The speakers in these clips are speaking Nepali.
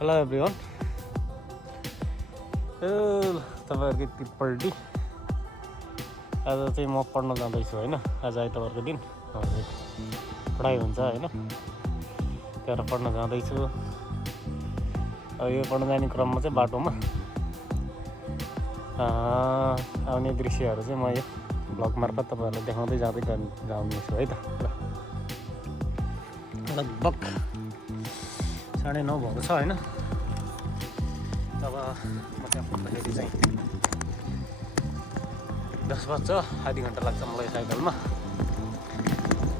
हेलो एभ्रिवान, तपाईँहरूको एकपल्टि आज चाहिँ म पढ्न जाँदैछु होइन। आज आइतबारको दिन पढाइ हुन्छ होइन, त्यहाँ पढ्न जाँदैछु। अब यो पढ्न जाने क्रममा चाहिँ बाटोमा आउने दृश्यहरू चाहिँ म यो भ्लग मार्फत तपाईँहरूलाई देखाउँदै जाँदैछु है त। लगभग 9:30 भएको छ होइन। अब म त्यहाँ पुग्दाखेरि चाहिँ 10 बज्छ, आधी घन्टा लाग्छ मलाई साइकलमा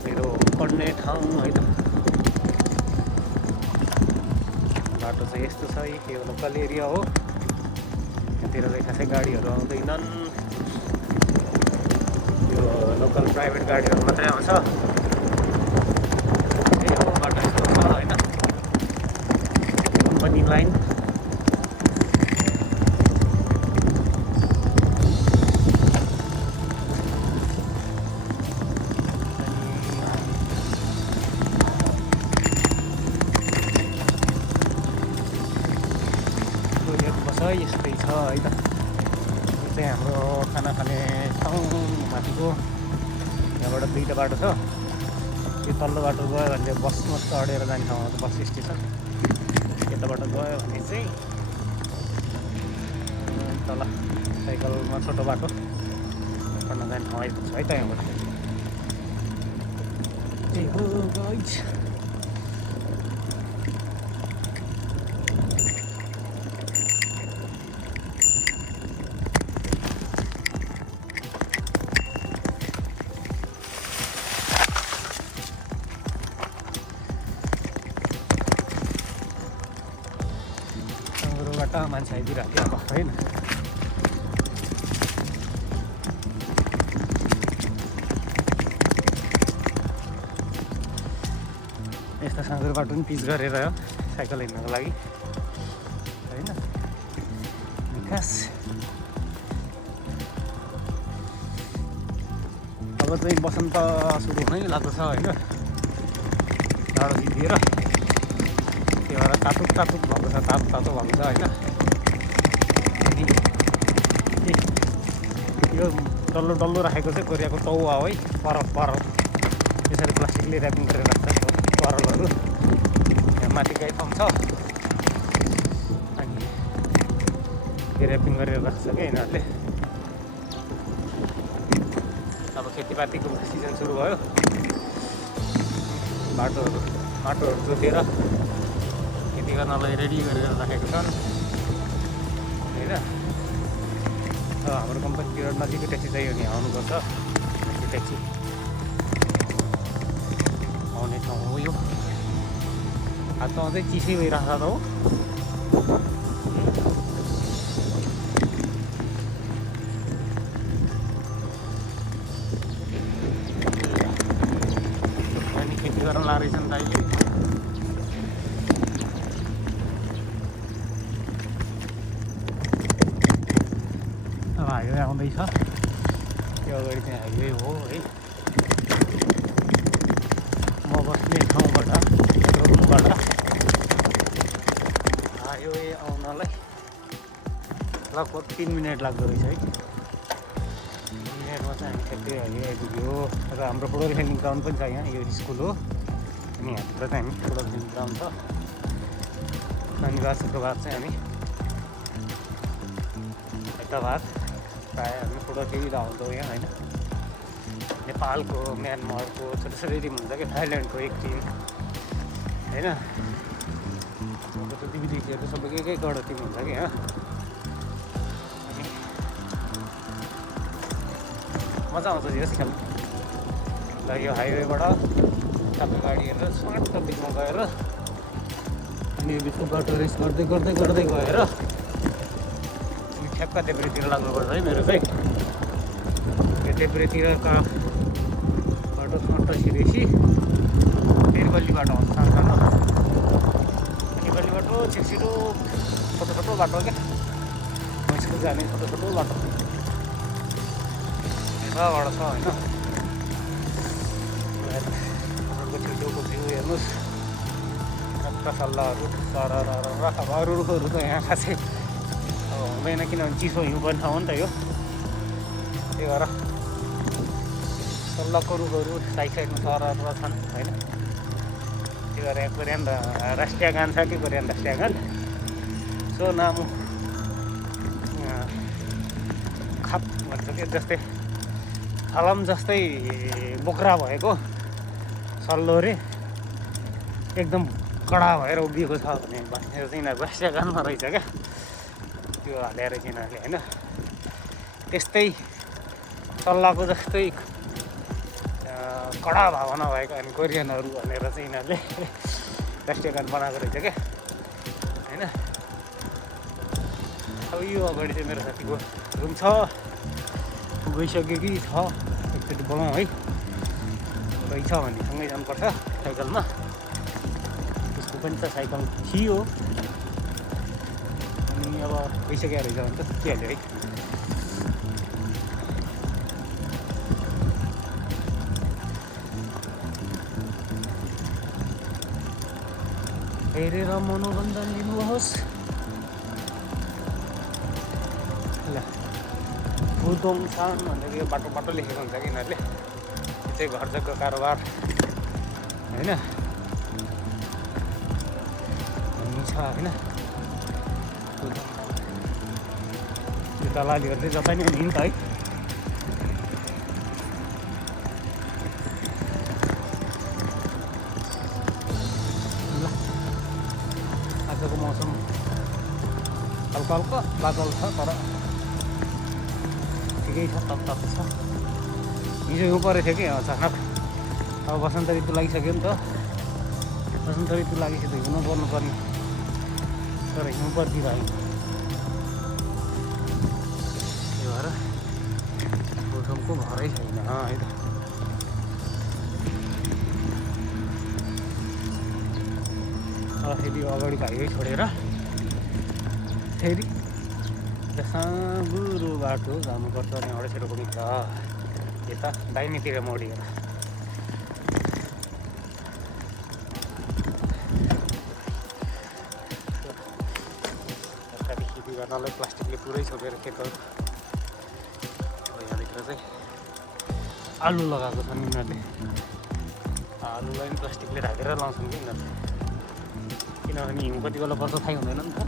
मेरो पढ्ने ठाउँ है त। बाटो चाहिँ यस्तो छ, यो लोकल एरिया हो, यहाँतिर चाहिँ खासै गाडीहरू आउँदैनन्, यो लोकल प्राइभेट गाडीहरू मात्रै आउँछ। बाटो यस्तो छ होइन, कम्पनी लाइन। यस्तै छ है त। यो चाहिँ हाम्रो खाना खाने ठाउँ माथिको, यहाँबाट 2टा बाटो छ। यो तल्लो बाटो गयो भने बसमा चढेर जाने ठाउँमा त बस स्टेसन, यताबाट गयो भने चाहिँ तल साइकलमा छोटो बाटो पढ्न जाने ठाउँ आइपुग्छ है त। यहाँबाट मान्छे आइदिइरहेको थियो अब होइन। यस्तो साँगुरो बाटो पनि पिच गरेर साइकल हिँड्नको लागि होइन। विकास अब चाहिँ बसन्त सुरु हुनै लाग्दछ होइन। जाडो दिएर त्यो भएर तातो भएको छ, तातो भएको छ होइन। यो डल्लो राखेको चाहिँ कोरियाको टौवा हो है। पर यसरी प्लास्टिकले ऱ्यापिङ गरेर राख्छ परलहरू। यहाँ माथि गाई फर्म छ, अनि त्यो ऱ्यापिङ गरेर राख्छ क्या यिनीहरूले। अब खेतीपातीको सिजन सुरु भयो, माटोहरू जोतेर खेती गर्नलाई रेडी गरेर राखेको छन् होइन। हाम्रो कम्पनीतिर नजिकै ट्याक्सी चाहियो भने आउनुपर्छ। ट्याक्सी आउने ठाउँ हो यो। हातमा चाहिँ चिसै भइरहेको छ त हो। अनि खेती गर्न लाग्दैछन् दाइले। हाइवे आउँदैछ, त्यो अगाडि चाहिँ हाइवे हो है। म बस्ने ठाउँबाट रुमबाट हाइवे आउनलाई लगभग 3 मिनट लाग्दो रहेछ है। 3 मिनटमा चाहिँ हामी ठ्याक्कै हाइवे आइपुग्यो। र हाम्रो फुटबल खेल्ने ग्राउन्ड पनि छ यहाँ, यो स्कुल हो। अनि यहाँतिर चाहिँ हामी फुटबल खेल्ने ग्राउन्ड छ। शनिबार शुक्रबार चाहिँ हामी आइतबार प्रायः हामी फुटबल खेलिरहँदो यहाँ होइन। नेपालको, म्यानमारको छोटो टिम हुन्छ क्या, थाइल्यान्डको एक टिम होइन। जति विदेशीहरू सबैको एकैवटा टिम हुन्छ कि यहाँ। अनि मजा आउँछ यस खेल्नु। ल यो हाइवेबाट सबै गाडीहरू स्मार्ट बिचमा गएर अनि यो बिचको बाटो रेस गर्दै गएर ठ्याक्क देब्रेतिर लाग्नुपर्छ है मेरो चाहिँ। यो देब्रेतिरका बाटो छट्ट छिरेपछि फेरि बल्ली बाटो आउँछ सानो। अनि बल्ली बाटो छिटो छोटो बाटो क्या, स्कुल जाने छोटो बाटो यताबाट छ होइन। रोडको छेउछेउको भ्यू हेर्नुहोस्, सल्लाहहरू तर अब अरू रुखहरू त यहाँ खासै अब हुँदैन किनभने चिसो हिउँ पर्ने ठाउँ हो नि त यो त्यही भएर सल्लाहको रुखहरू साइड साइडमा सरर छन् होइन त्यही भएर यहाँ कोरियन राष्ट्रिय गान छ कि कोरियन राष्ट्रिय गान सो नामु खाप भन्छ कि जस्तै हलम जस्तै बोक्रा भएको सल्लो रे एकदम कडा भएर उभिएको छ भने भनेर चाहिँ यिनीहरूको राष्ट्रिय गानमा रहेछ क्या त्यो हालेर चाहिँ यिनीहरूले होइन त्यस्तै सल्लाहको जस्तै कडा भावना भएको अनि कोरियनहरू भनेर चाहिँ यिनीहरूले राष्ट्रिय गान बनाएको रहेछ क्या होइन अब यो अगाडि चाहिँ मेरो साथीको रुम छ गइसक्यो कि छ एकचोटि बोलाउँ है रहेछ भने सँगै जानुपर्छ साइकलमा त्यसको पनि त साइकल थियो अनि अब गइसक्यो रहेछ भने त सुकिहाल्यो है हेरेर मनोरञ्जन लिनुहोस् ल बुदोङसान भनेर यो बाटो लेखेको हुन्छ कि यिनीहरूले यो चाहिँ घर जग्गा कारोबार होइन भन्ने छ होइन यो दलालीहरू चाहिँ जता नि हिँड्छ है ल आजको मौसम हल्का हल्का बादल छ तर ठिकै छ तप छ हिजो हिउँ परेको थियो कि अचानक अब बसन्त ऋतु लागिसक्यो नि त बसन्त ऋतु लागिसक्यो हिउँ नपर्नु पर्ने तर हिउँ परिदिरहेको त्यही भएर मौसमको भरै छैन है त फेरि अगाडिको हाइवे छोडेर फेरि साँगुरो बाटो जानुपर्छ अनि अडेसेरो पनि छ यता दाहिनेतिर मोडिएर सरकारी खेती गर्नलाई प्लास्टिकले पुरै छोपेर खेतहरू यहाँभित्र चाहिँ आलु लगाएको छन् यिनीहरूले आलुलाई पनि प्लास्टिकले ढाकेर लाउँछन् कि यिनीहरूले किनभने हिउँ कति बेला पर्छ थाहै हुँदैन नि त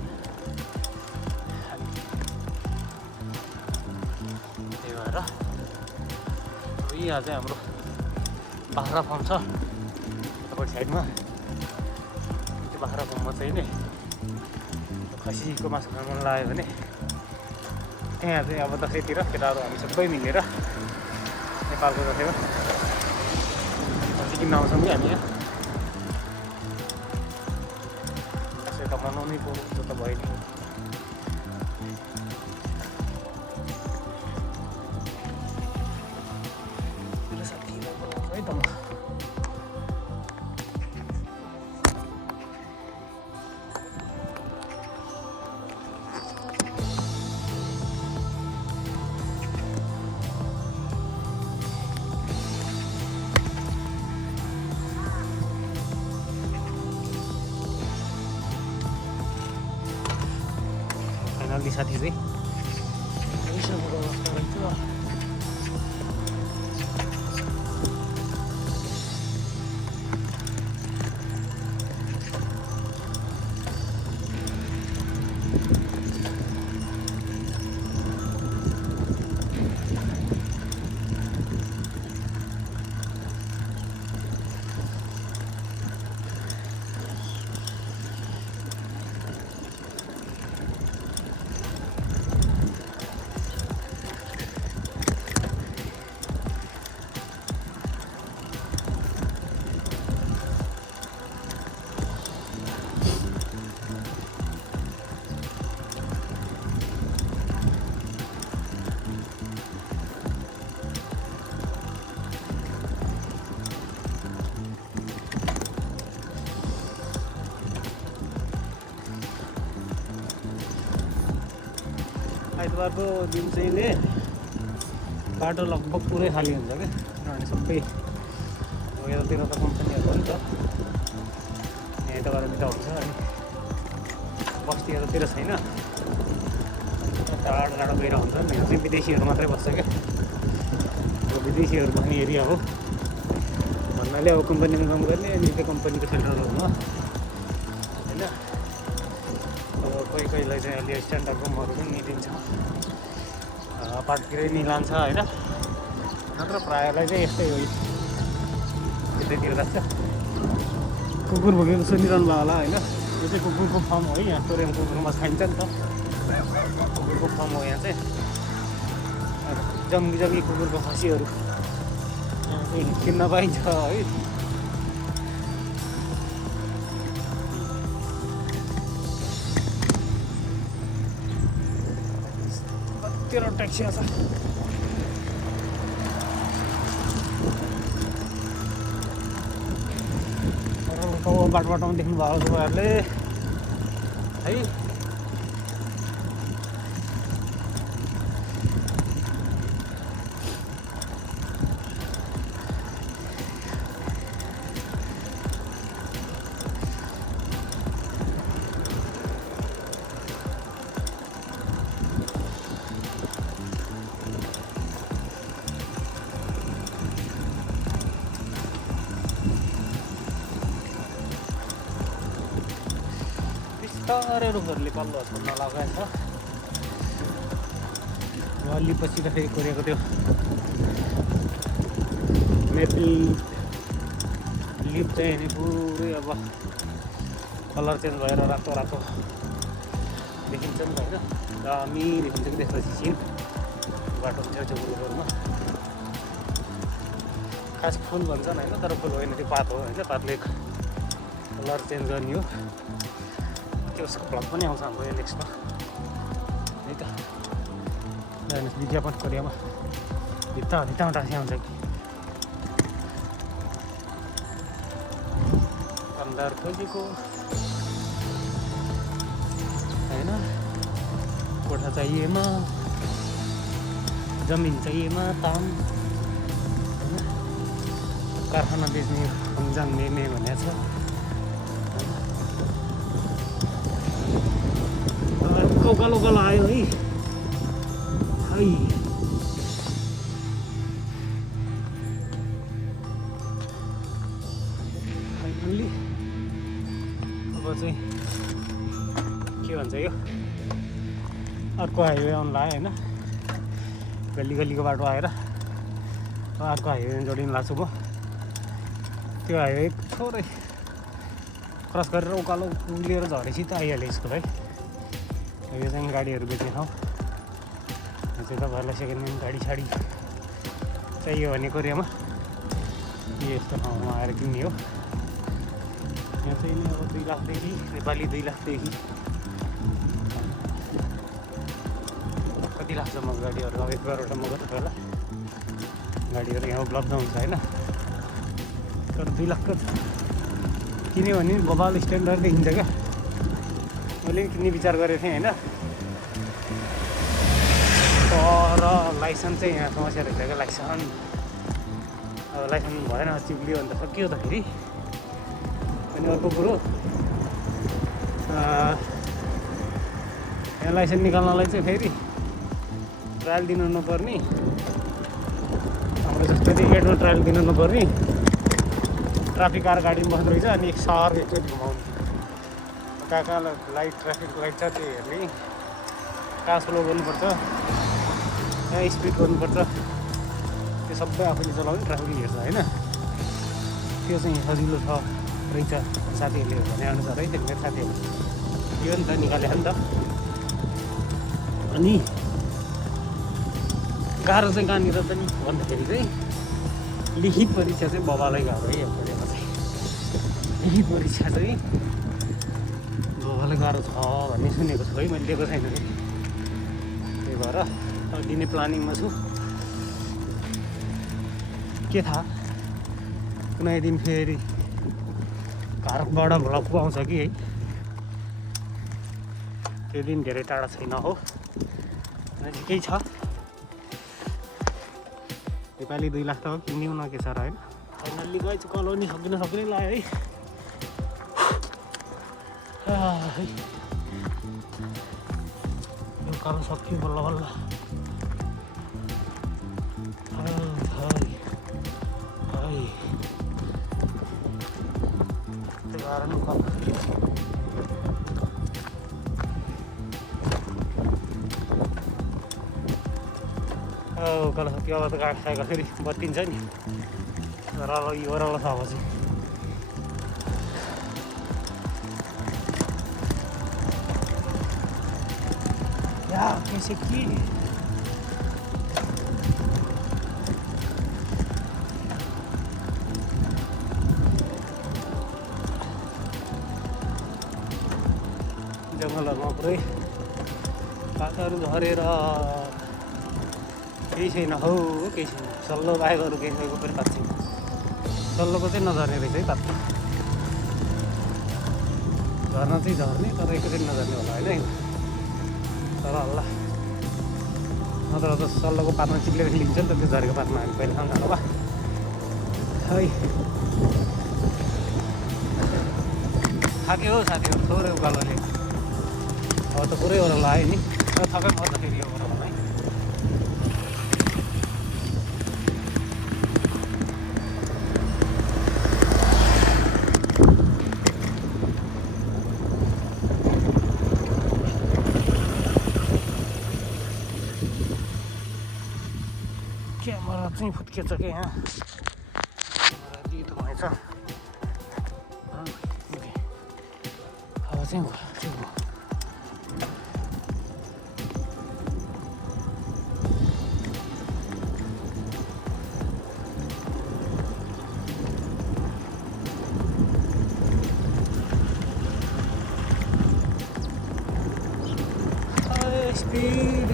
त्यही भएर यहाँ चाहिँ हाम्रो बाख्रा फार्म छ तपाईँको साइडमा त्यो बाख्रा फार्ममा चाहिँ नि खसीको मासु खान मन लाग्यो भने त्यहाँ चाहिँ अब दसैँतिर केटाहरू हामी सबै मिलेर नेपालको दसैँमा खसी किन्न आउँछौँ कि हामी यहाँ दसैँ त मनाउनै पर्यो त्यो त भयो नि फाइनली साथी चाहिँ पैसाको अवस्था रहेछ आइतबारको दिन चाहिँ नि बाटो लगभग पुरै खाली हुन्छ क्या किनभने सबै यतातिर त कम्पनीहरू हो नि त आइतबार बिताउँछ अनि बस्तीहरूतिर छैन, टाढा टाढा गएर हुन्छ नि। यहाँ चाहिँ विदेशीहरू मात्रै बस्छ क्या, विदेशीहरूको पनि एरिया हो भन्नाले अब कम्पनीमा काम गर्ने अनि त्यो कम्पनीको सेल्टरहरूमा होइन। अब कोही कोहीलाई चाहिँ अलि स्ट्यान्डर्ड रुमहरू पनि दिइदिन्छ, पार्टतिरै नि लान्छ होइन। नत्र प्रायःलाई चाहिँ यस्तै हो, यतैतिर लाग्छ। कुकुर भोगेको सुनिरहनु भयो होला होइन। यो चाहिँ कुकुरको फार्म हो है, यहाँ टोरेम कुकुरमा खाइन्छ नि त, कुकुरको फार्म हो यहाँ चाहिँ। जङ्गी जङ्गी कुकुरको खसीहरू यहाँ चाहिँ किन्न पाइन्छ है। कतिवटा ट्याक्सी आउँछ। बाटोमा देख्नु भएको छ तपाईँहरूले है। बिस्तारै रुखहरूले पल्लो छोड्न लगाएछ। अलि पछि त फेरि कोरेको त्यो मेपल लिप चाहिँ नि पुरै अब कलर चेन्ज भएर रातो रातो देखिन्छ नि त होइन। दामी देखिन्छ कि त्यसपछि सिन बाटो छेउछेउमा खास फुल भन्छन् होइन, तर फुल होइन त्यो पात हो होइन। पातले कलर चेन्ज गर्ने हो। त्यसको भ्लग पनि आउँछ हाम्रो यो नेक्स्टमा है त। हेर्नुहोस् विज्ञापन कोरियामा भित्ता भित्तामा टाँसी आउँछ कि अन्धार खोजेको होइन। कोठा चाहिएमा, जमिन चाहिएमा ताम होइन। कारखाना बेच्ने अन्जान नेने भनेको छ। उकालो उकालो आयो है। फाइनल्ली अब चाहिँ के भन्छ यो अर्को हाइवे आउनु लाग्यो होइन। गल्ली गल्लीको बाटो आएर अर्को हाइवे जोडिनु लाग्छु म। त्यो हाइवे थोरै क्रस गरेर उकालो उक्लिएर झरेपछि त आइहाल्यो स्कुल है। यो चाहिँ गाडीहरू बेच्ने ठाउँ। यहाँ चाहिँ तपाईँहरूलाई सेकेन्ड ह्यान्ड गाडी साडी चाहियो भने कोरियामा यस्तो ठाउँमा आएर किन्ने हो। यहाँ चाहिँ नि अब 2 लाखदेखि नेपाली 2 लाखदेखि कति लाग्छम्म गाडीहरू अब 1 करोडसम्म हो तपाईँहरूलाई गाडीहरू यहाँ उपलब्ध हुन्छ होइन। तर 2 लाखको किन्यो भने बबाल स्ट्यान्डर्ड देखिन्छ क्या। मैले किन्ने विचार गरेको थिएँ होइन, तर लाइसेन्स चाहिँ यहाँ समस्या रहेछ क्या। लाइसेन्स अब लाइसेन्स भएन, चिप्लियो भने त सकियो त फेरि। अनि अर्को कुरो यहाँ लाइसेन्स निकाल्नलाई चाहिँ फेरि ट्रायल दिनु नपर्ने, हाम्रो जस्तो एडमा ट्रायल दिनु नपर्ने। ट्राफिक आएर गाडीमा बस्दो रहेछ अनि एक सहर एकचोटि घुमाउनु, कहाँ कहाँ लाइट ट्राफिक लाइट छ त्यो हेर्ने, कहाँ स्लो गर्नुपर्छ, कहाँ स्पिड गर्नुपर्छ, त्यो सबै आफूले चलाउने ट्राफिकले हेर्छ होइन। त्यो चाहिँ सजिलो छ रहेछ साथीहरूले भने अनुसार है। त्यो मेरो साथीहरू यो नि त निकाल्यो नि त। अनि गाह्रो चाहिँ कहाँनिर पनि भन्दाखेरि चाहिँ लिखित परीक्षा चाहिँ बबालै गाह्रो है। अब चाहिँ लिखित परीक्षा चाहिँ बबालै गाह्रो छ भन्ने सुनेको छु है। मैले दिएको छैन कि त्यही भएर अब दिने प्लानिङमा छु। के थाहा कुनै दिन फेरि घरबाट भ्लग आउँछ कि है। त्यो दिन धेरै टाढा छैन हो, नजिकै छ। नेपाली 2 लाख त हो, किन्यौँ न के छ र होइन। फाइनल्ली गएछु कलोनी सकिन लाग्यो है। है यो काम सक्यो बल्ल बल्ल कारण उकालो सक्यो अब त गाडी साइकल फेरि बत्तिन्छ नि ओह्रालो छ अब चाहिँ यार कैसे की जङ्गलहरूमा पुरै पातहरू झरेर केही छैन हौ केही छैन सल्लो बाहेक अरू केहीको पनि पात छैन सल्लोको चाहिँ नझर्ने रहेछ है पात झर्न चाहिँ झर्ने तर एकैचोटि नझर्ने होला होइन तर हल्ला नत्र त सल्लोको पातमा चिप्लेर लिन्छ नि त त्यो झरेको पातमा हामी पहिला खानु भए है थाक्यो हो साथीहरू थोरै उकालोले अब त पुरै ओह्रालो आयो नि थकै पर्छ फेरि यो ओह्रालोमा है क्यामेरा चाहिँ फुत्केछ क्या यहाँ क्यामेरा दिदो भएछ अब चाहिँ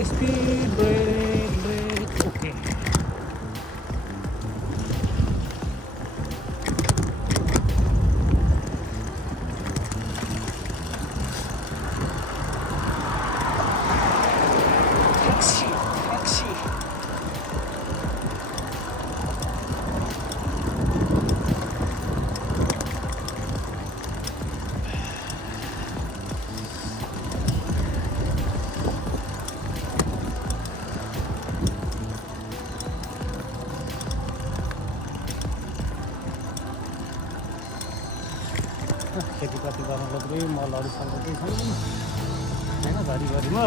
speed brake okay taxi खेतीपाती गर्न लाग्दै मलहरू छल्दै छन् होइन घरिघरिमा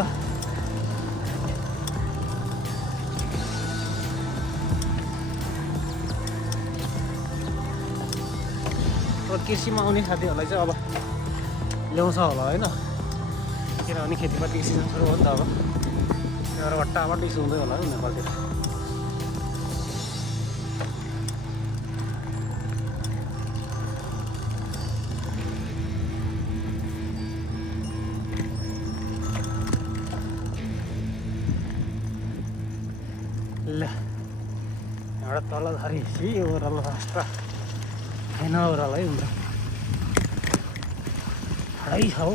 कृषिमा आउने साथीहरूलाई चाहिँ अब ल्याउँछ होला होइन किनभने खेतीपातीको सिजन सुरु हो नि त अब त्यहाँबाट बट्टाबाट इस्यु हुँदै होला नि नेपालतिर ल एउटा तल झरेपछि ओह्रालो राष्ट्र होइन ओह्रालो है हुन्छ है हौ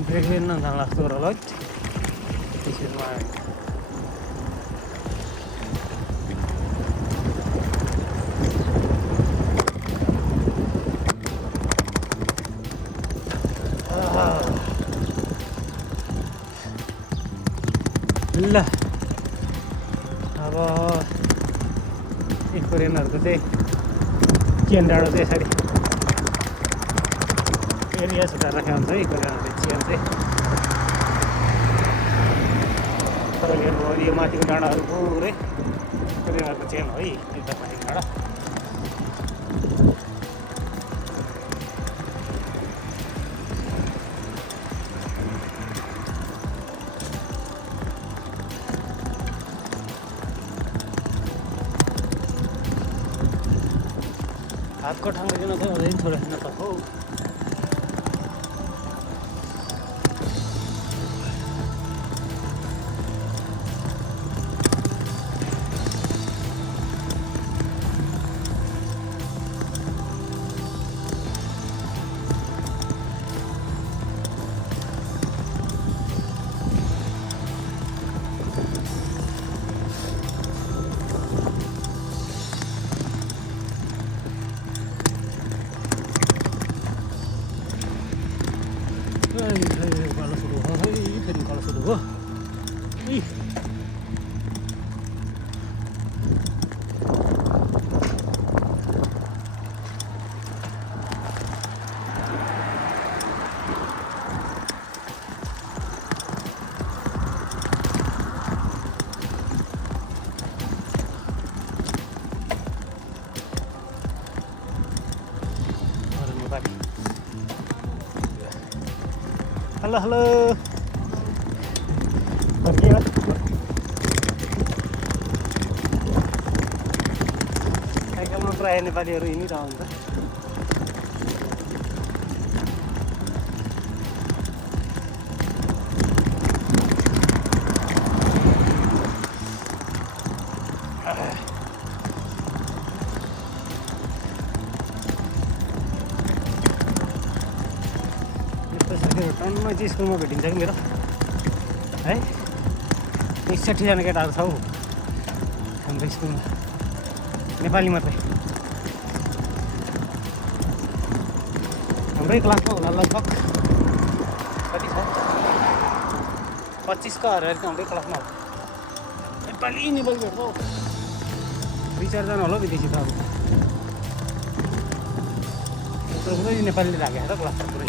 ब्रेक लिन नजानु लाग्छ ओह्रालो है त्यसमा ल अब कोरियनहरूको चाहिँ चियन डाँडो चाहिँ यसरी एरिया छुट्याएर राखेको हुन्छ है कोरियनहरूले चियन चाहिँ तर यो माथिको डाँडाहरू पुरै कोरियनहरूको चियन हो है एकदम माथिको डाँडा हातको ठाउँमा दिन चाहिँ अझै छोडेर नसक्छौ उकालो सुरु हो है फेरि उकालो सुरु हो Halo pergi kan kayak kamu terakhir Nepali ini tahun tuh टनमा चाहिँ स्कुलमा भेटिन्छ कि मेरो है 61जना केटाहरू छ हौ हाम्रो स्कुलमा नेपाली मात्रै हाम्रै क्लासमा होला लगभग कति छ 25 का हरेर हाम्रै क्लासमा हो नेपाली भेट्छ हौ 2-4 जना होला विदेशी त अब पुरै नेपालीले राखेको त क्लास पुरै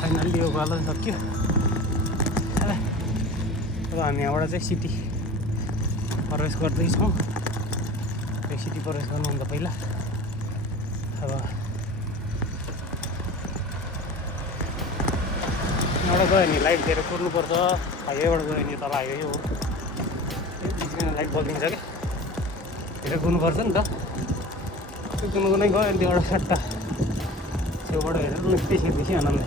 फाइनल्ली यो उकालो सक्यो अब हामी यहाँबाट चाहिँ सिटी प्रवेश गर्दैछौँ सिटी प्रवेश गर्नुभन्दा पहिला अब यहाँबाट गयो भने लाइट दिएर कुर्नुपर्छ हाइवेबाट गयो भने तल हाइवे हो बिचमा लाइट बलिन्छ क्या धेरै कुर्नुपर्छ नि त त्यो कुर्नु नै गयो अनि त्यहाँबाट सट्टा छेउबाट हेरेर त्यसै आनन्द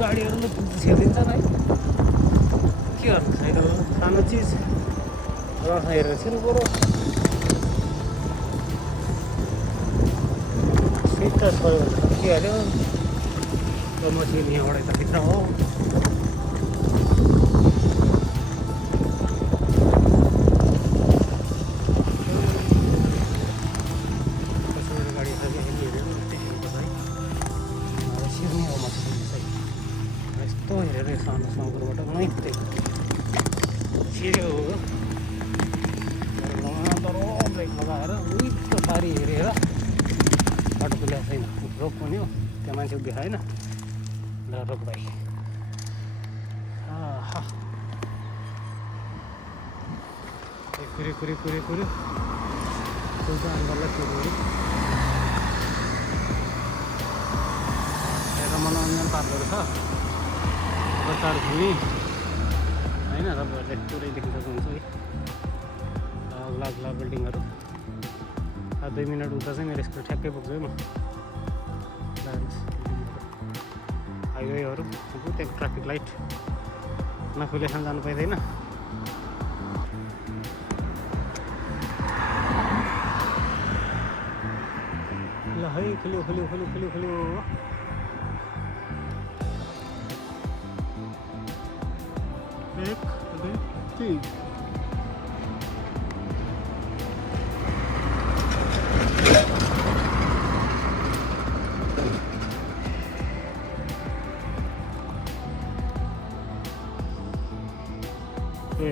गाडीहरू छेडिन्छ है के गर्नु छैन सानो चिज र हेरेर छिर्नु पऱ्यो सिट त छ सकिहाल्यो र मसिन यहाँबाट यता भित्र हो छिर्यो ब्रेक लगाएर उयो पारी हेरेर बाटो पुगेको छैन रोक पनि हो त्यहाँ मान्छे देखाएन ल रोक भाइ कुर्यो अङ्कललाई कुर्यो हेर मनोरञ्जन पार्कहरू छ बच्चाहरू खेल्ने होइन तपाईँहरूले पुरै देख्न सक्नुहुन्छ है लाग बिल्डिङहरू 2 मिनट उता चाहिँ मेरो स्कुल ठ्याक्कै पुग्छु है म हाइवेहरू त्यहाँ ट्राफिक लाइट नखुलेसम्म जानु पाइँदैन ल है खुल्यो एक दुई तीन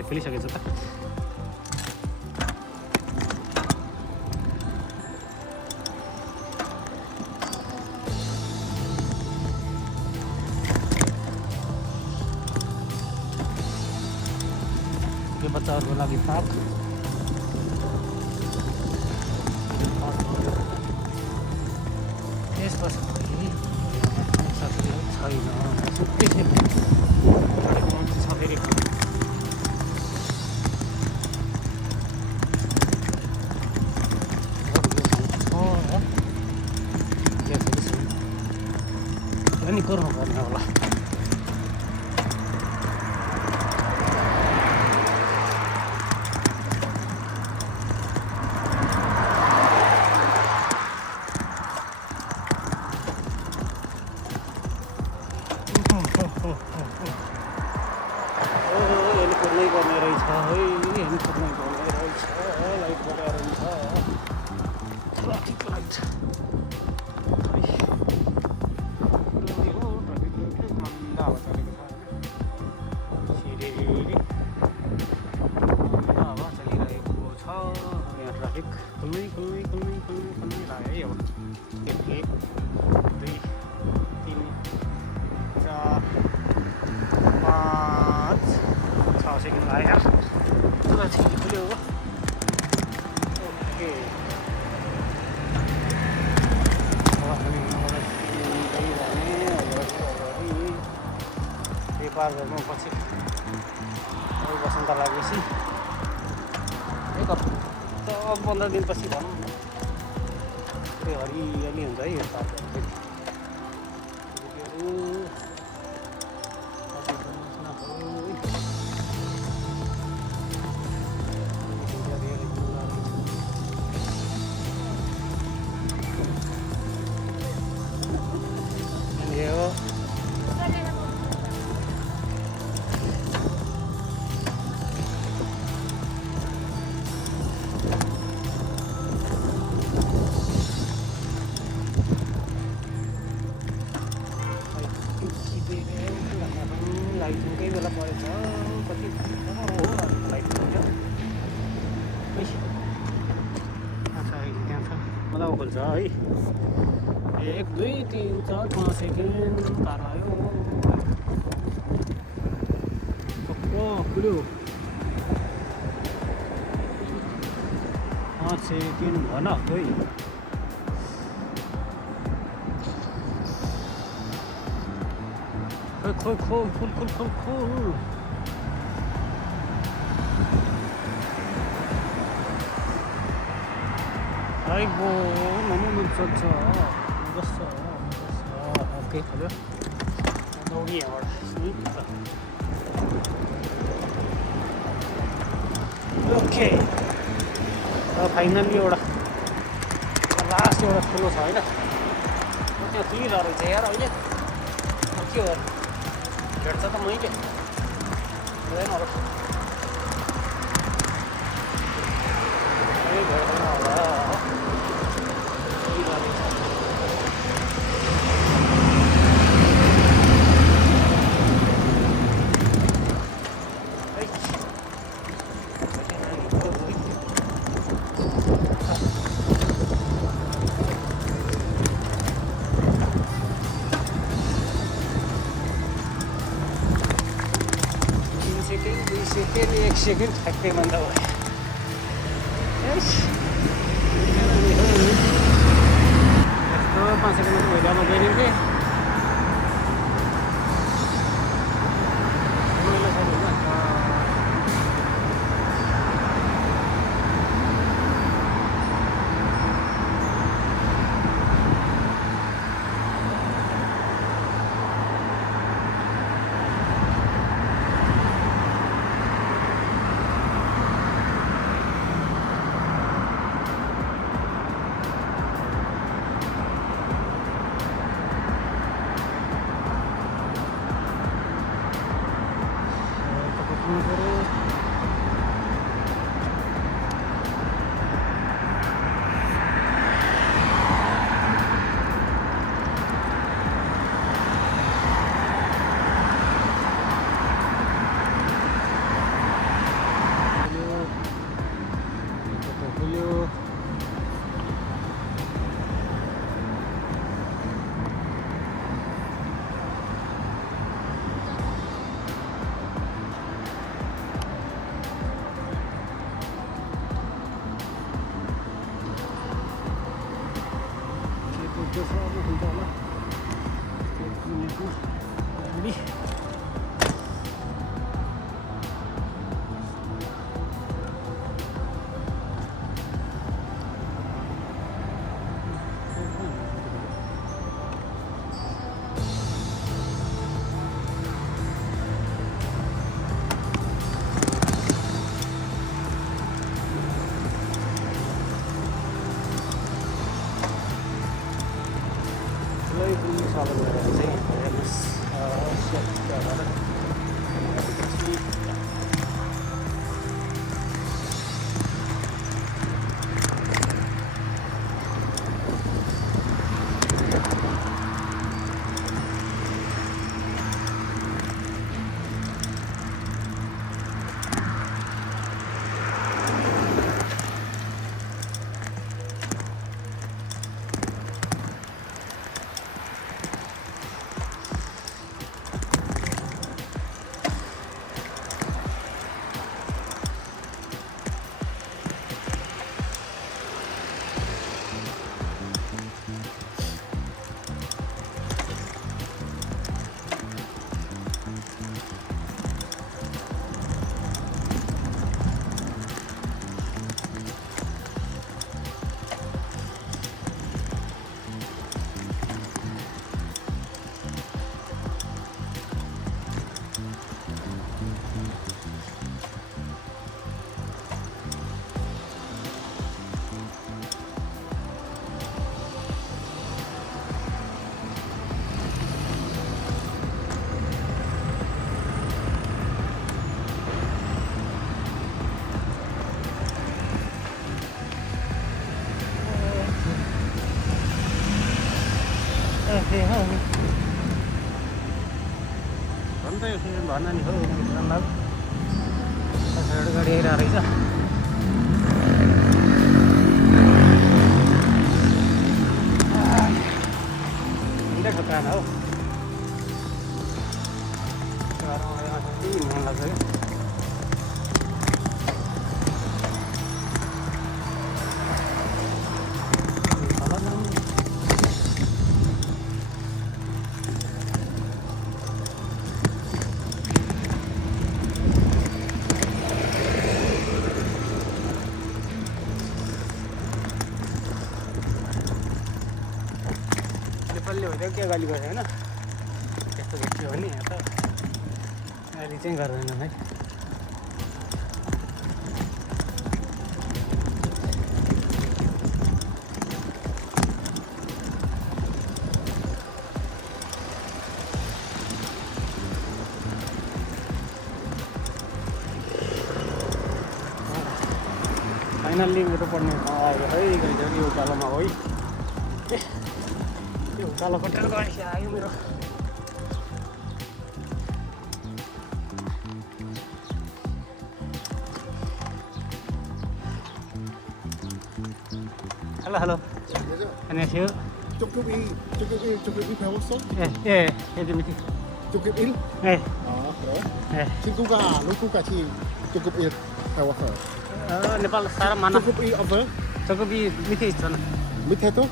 खोलिसकेछ त बच्चाहरूको लागि पार्क त्यसपछि छैन सुत्केपछि छ फेरि पनि गर्नुपर्ने होला हेलिपुर्नै पर्ने रहेछ है हेलिपुर्नै पर्ने रहेछ लाइट बगाएर हुन्छ ट्राफिक लाइट मन्दा हावा चलेको छ सिरेरी मन्दा हावा चलिरहेको छ यहाँ ट्राफिक खुल्नै लाग्यो है अब 1 2 3 4 5 6 सेकेन्ड लाग्यो पुरा छिटो खुल्यो हो ओके पार गर्नु पछि बसन्त लागेपछि एक हप्ता 15 दिनपछि भनौँ न त्यो हरियाली हुन्छ है यो पार्कहरू लाइटिङकै बेला परेछ कति हो लाइट हुन्छ त्यहाँ छ मजाको खोल्छ है 1 2 3 4 5 सेकेन्ड तार आयो खुल्यो 5 सेकेन्ड भन खोइ खोल 아이고 너무 늦었죠. 늦었어. 오케이 가려. 너무 예뻐라. ओके फाइनल्ली एउटा लास्ट एउटा ठुलो छ होइन त्यहाँ तुलिरहेको रहेछ यार अहिले के हो भेट्छ त मैले भेट्दैन होला भेट्दैन होला सेकेन्ड 1 सेकेन्ड ठ्याक्कै भन्दा भयो यस्तो 5 सेकेन्ड भइरहेको गइदिउँ कि उकालो गएर चाहिँ हेर्नुहोस् भन्दै भन नि हो एउटा गाडी आइरहेको रहेछ हिँड्दै ठोक्कान हो मन लाग्छ कि नेपालीले हुँदा के गाली गर्छ होइन त्यस्तो भेट्यो भने यहाँ त गाली चाहिँ गर्दैनन् है फाइनल्ली मेरो पढ्ने ठाउँ आयो है यो उकालोमा है यो उकालो कटेर गाडी आयो मेरो hello 안녕하세요 Chụp 배웠어? 예 해드립니다 Chụp in? 네 그래? 네 친구가 누구까지 chụp in 배웠어? Nepal 사람 많아 chụp in over? 저급이 밑에 있잖아 밑에도?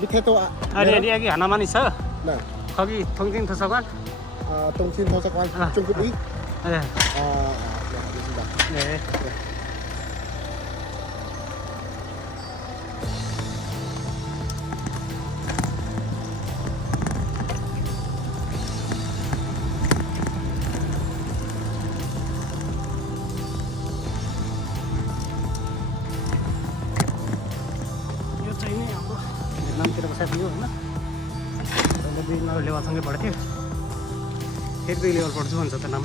밑에도 아니 여기 하나만 있어 네. 거기 동진 도서관 동신 도서관 chụp in? 네 네, 알겠습니다. 네. यो चाहिँ नि हाम्रो भियतनामतिरको साथी हो होइन अन्त दुई लेभलसँगै पढ्थ्यो फेरि दुई लेभल पढ्छु भन्छ त नाम